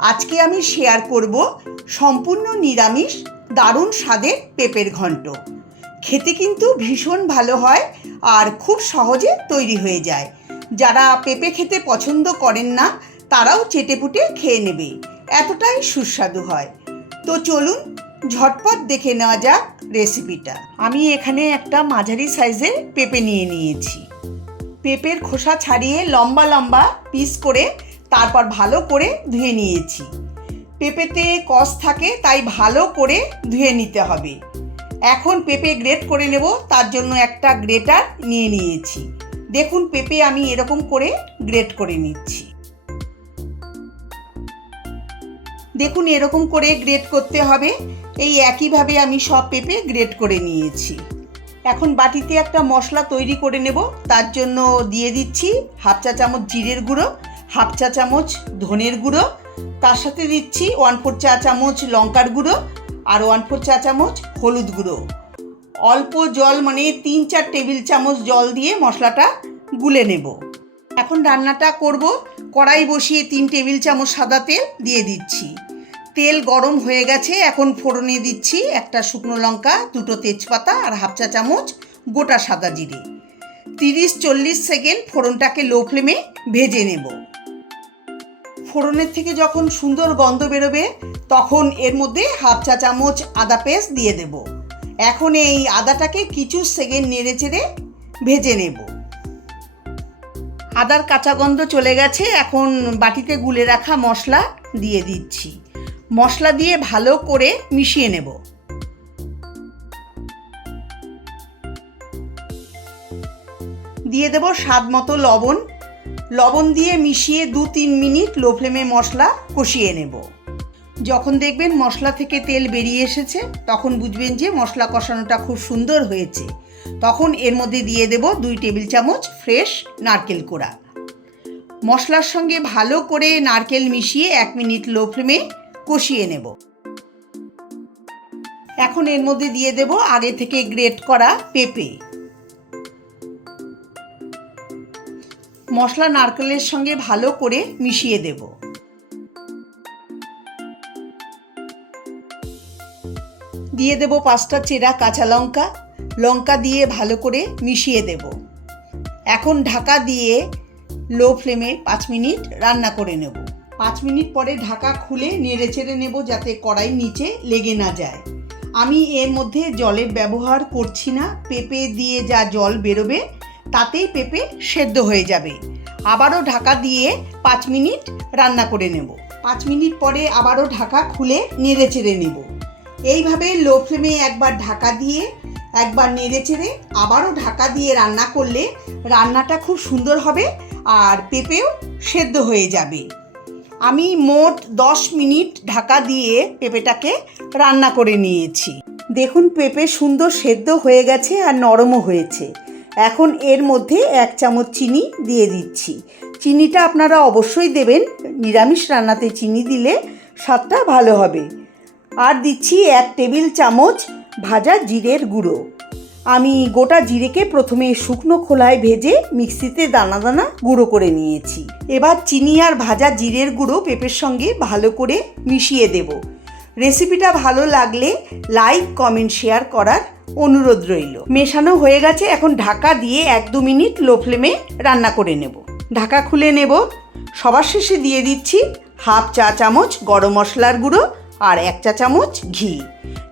আজকে আমি শেয়ার করব সম্পূর্ণ নিরামিষ দারুণ স্বাদের পেঁপের ঘন্ট। খেতে কিন্তু ভীষণ ভালো হয় আর খুব সহজে তৈরি হয়ে যায়। যারা পেঁপে খেতে পছন্দ করেন না, তারাও চেটেপুটে খেয়ে নেবে। এতটাই সুস্বাদু হয়। তো চলুন ঝটপট দেখে নেওয়া যাক রেসিপিটা আমি এখানে একটা মাঝারি সাইজের পেঁপে নিয়ে নিয়েছি। পেঁপের খোসা ছাড়িয়ে লম্বা লম্বা পিস করে তারপর ভালো করে ধুয়ে নিয়েছি। পেঁপেতে কষ থাকে, তাই ভালো করে ধুয়ে নিতে হবে। এখন পেঁপে গ্রেট করে নেব, তার জন্য একটা গ্রেটার নিয়ে নিয়েছি। দেখুন পেঁপে আমি এরকম করে গ্রেট করে নিচ্ছি। দেখুন এরকম করে গ্রেট করতে হবে, এই একইভাবে আমি সব পেঁপে গ্রেট করে নিয়েছি। এখন বাটিতে একটা মশলা তৈরি করে নেব, তার জন্য দিয়ে দিচ্ছি হাফ চা চামচ জিরের গুঁড়ো হাফ চা চামচ ধনের গুঁড়ো, তার সাথে দিচ্ছি ওয়ান ফোর চা চামচ লঙ্কার গুঁড়ো আর ওয়ান ফোর চা চামচ হলুদ গুঁড়ো। অল্প জল মানে তিন চার টেবিল চামচ জল দিয়ে মশলাটা গুলে নেব। এখন রান্নাটা করব। কড়াই বসিয়ে তিন টেবিল চামচ সাদা তেল দিয়ে দিচ্ছি। তেল গরম হয়ে গেছে, এখন ফোড়নে দিচ্ছি একটা শুকনো লঙ্কা, দুটো তেজপাতা আর হাফ চা চামচ গোটা সাদা জিরে। তিরিশ চল্লিশ সেকেন্ড ফোড়নটাকে লো ফ্লেমে ভেজে নেব। ফোড়নের থেকে যখন সুন্দর গন্ধ বেরোবে, তখন এর মধ্যে হাফ চা চামচ আদা পেস্ট দিয়ে দেব। এখন এই আদাটাকে কিছু সেকেন্ড নেড়ে চেড়ে ভেজে নেব। আদার কাঁচা গন্ধ চলে গেছে, এখন বাটিতে গুলে রাখা মশলা দিয়ে দিচ্ছি। মশলা দিয়ে ভালো করে মিশিয়ে নেব। দিয়ে দেব স্বাদ মতো লবণ লবণ দিয়ে মিশিয়ে দু তিন মিনিট লো ফ্লেমে মশলা কষিয়ে নেব। যখন দেখবেন মশলা থেকে তেল বেরিয়ে এসেছে, তখন বুঝবেন যে মশলা কষানোটা খুব সুন্দর হয়েছে। তখন এর মধ্যে দিয়ে দেব দুই টেবিল চামচ ফ্রেশ নারকেল কোড়া। মশলার সঙ্গে ভালো করে নারকেল মিশিয়ে এক মিনিট লো ফ্লেমে কষিয়ে নেব। এখন এর মধ্যে দিয়ে দেব আগে থেকে গ্রেট করা পেঁপে। মশলা নারকেলের সঙ্গে ভালো করে মিশিয়ে দেব। দিয়ে দেব পাঁচটা চেরা কাঁচা লঙ্কা। লঙ্কা দিয়ে ভালো করে মিশিয়ে দেব। এখন ঢাকা দিয়ে লো ফ্লেমে পাঁচ মিনিট রান্না করে নেব। পাঁচ মিনিট পরে ঢাকা খুলে নেড়ে চেড়ে নেব যাতে কড়াই নিচে লেগে না যায়। আমি এর মধ্যে জলের ব্যবহার করছি না। পেঁপে দিয়ে যা জল বেরোবে তাতেই পেঁপে সেদ্ধ হয়ে যাবে। আবারও ঢাকা দিয়ে পাঁচ মিনিট রান্না করে নেব। পাঁচ মিনিট পরে আবারও ঢাকা খুলে নেড়ে চেড়ে নেব। এইভাবে লো ফ্লেমে একবার ঢাকা দিয়ে, একবার নেড়ে চেড়ে আবারও ঢাকা দিয়ে রান্না করলে রান্নাটা খুব সুন্দর হবে আর পেঁপেও সেদ্ধ হয়ে যাবে। আমি মোট দশ মিনিট ঢাকা দিয়ে পেঁপেটাকে রান্না করে নিয়েছি। দেখুন পেঁপে সুন্দর সেদ্ধ হয়ে গেছে আর নরমও হয়েছে। এখন এর মধ্যে এক চামচ চিনি দিয়ে দিচ্ছি। চিনিটা আপনারা অবশ্যই দেবেন। নিরামিষ রান্নাতে চিনি দিলে স্বাদটা ভালো হবে। আর দিচ্ছি এক টেবিল চামচ ভাজা জিরের গুঁড়ো। আমি গোটা জিরেকে প্রথমে শুকনো খোলায় ভেজে মিক্সিতে দানা দানা গুঁড়ো করে নিয়েছি। এবার চিনি আর ভাজা জিরের গুঁড়ো পেঁপের সঙ্গে ভালো করে মিশিয়ে দেব। রেসিপিটা ভালো লাগলে লাইক, কমেন্ট, শেয়ার করার অনুরোধ রইল। মেশানো হয়ে গেছে, এখন ঢাকা দিয়ে এক দু মিনিট লো ফ্লেমে রান্না করে নেব। ঢাকা খুলে নেব। সবার শেষে দিয়ে দিচ্ছি হাফ চা চামচ গরম মশলার গুঁড়ো আর এক চা চামচ ঘি।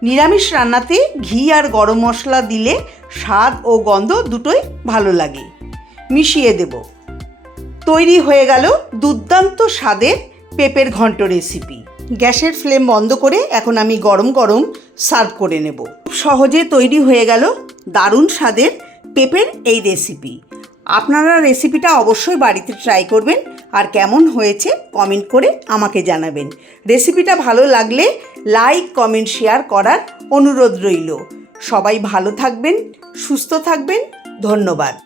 নিরামিষ রান্নাতে ঘি আর গরম মশলা দিলে স্বাদ ও গন্ধ দুটোই ভালো লাগে। মিশিয়ে দেব। তৈরি হয়ে গেল দুর্দান্ত স্বাদের পেঁপের ঘন্ট রেসিপি। গ্যাসের ফ্লেম বন্ধ করে এখন আমি গরম গরম সার্ভ করে নেব। সহজে তৈরি হয়ে গেল দারুণ স্বাদের পেঁপের এই রেসিপি। আপনারা রেসিপিটা অবশ্যই বাড়িতে ট্রাই করবেন আর কেমন হয়েছে কমেন্ট করে আমাকে জানাবেন। রেসিপিটা ভালো লাগলে লাইক, কমেন্ট, শেয়ার করার অনুরোধ রইল। সবাই ভালো থাকবেন, সুস্থ থাকবেন, ধন্যবাদ।